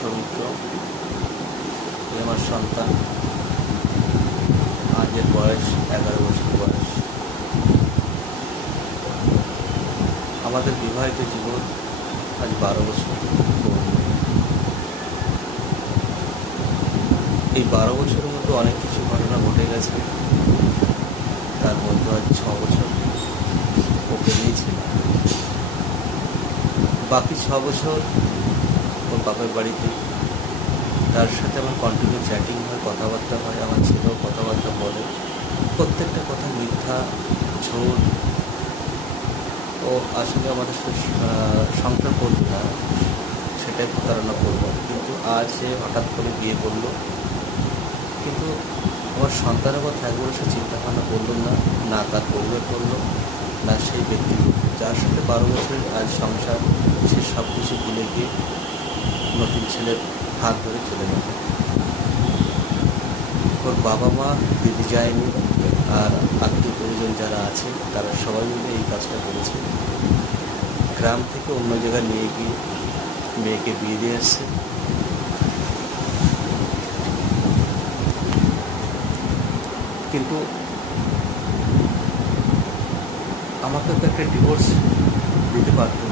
সৌমিত্র, আমার সন্তান। আজ এর বয়স 11 বছর বয়স। আমাদের বিবাহিত জীবন আজ 12 বছর পূর্ণ। এই 12 বছরের মধ্যে অনেক কিছু ঘটনা ঘটে গেছে। তার মধ্যে আজ 6 বছর ওকে নিয়েছিল। বাকি 6 বছর ওর বাপের বাড়িতে। তার সাথে আমার কন্টিনিউ চ্যাটিং হয়, কথাবার্তা হয়। আমার ছেলেও কথাবার্তা বলে। প্রত্যেকটা কথা মিথ্যা, ঝোল। ও আসলে আমাদের সংসার করবে না, সেটাই প্রতারণা করবো। কিন্তু আজ সে হঠাৎ করে বিয়ে করলো। কিন্তু আমার সন্তানের কথা একবারও সে চিন্তা ভাবনা করলো না, না তার পরিবার করলো, না সেই ব্যক্তি যার সাথে 12 বছরের আজ সংসার, সে সব কিছু ভুলে গিয়ে নতুন ছেলের হাত ধরে চলে গেল। ওর বাবা মা, দিদি যায়নি, আর আত্মীয় পরিজন যারা আছে তারা সবাই মিলে এই কাজটা করেছে। গ্রাম থেকে অন্য জায়গায় নিয়ে গিয়ে মেয়েকে বিয়ে দিয়ে এসছে। কিন্তু আমাকে তো একটা ডিভোর্স দিতে পারতো।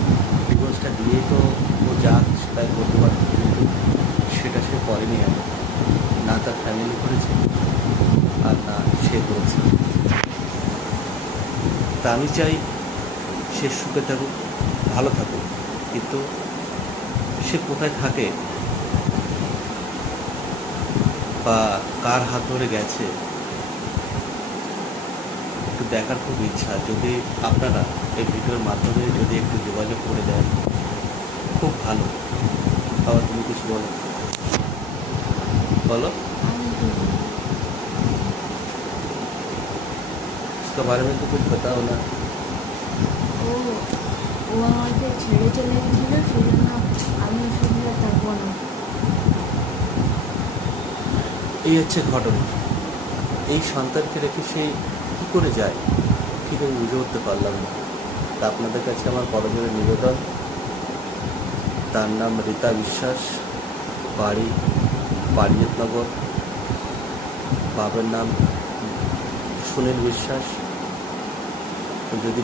ডিভোর্সটা দিয়েই তো ও যা তাই করতে পারতো, কিন্তু সেটা সে করেনি। আমি না তার ফ্যামিলি করেছে, আর না সে করেছে। তা আমি চাই সে সুখে থাকুক, ভালো থাকুক। কিন্তু সে কোথায় থাকে বা কার হাত ধরে গেছে একটু দেখার খুব ইচ্ছা। যদি আপনারা এই ভিডিওর মাধ্যমে যদি একটু যোগাযোগ করে দেন, খুব ভালো। আবার তুমি কিছু বলো বলো उसके बारे में तो कुछ बताओ ना। ও ও আমাকে ছেড়ে চলে গেছিল, সেই জন্য আমি ওর সঙ্গে আর থাকবো না। এই হচ্ছে ঘটনা। এই সন্তানকে রেখে সে কী করে যায়, ঠিক আমি বুঝে উঠতে পারলাম না। তা আপনাদের কাছে আমার করজোড়ে নিবেদন, তার নাম রীতা বিশ্বাস, বাড়ি পারিজাতনগর, বাবার নাম সুনীল বিশ্বাস। যদি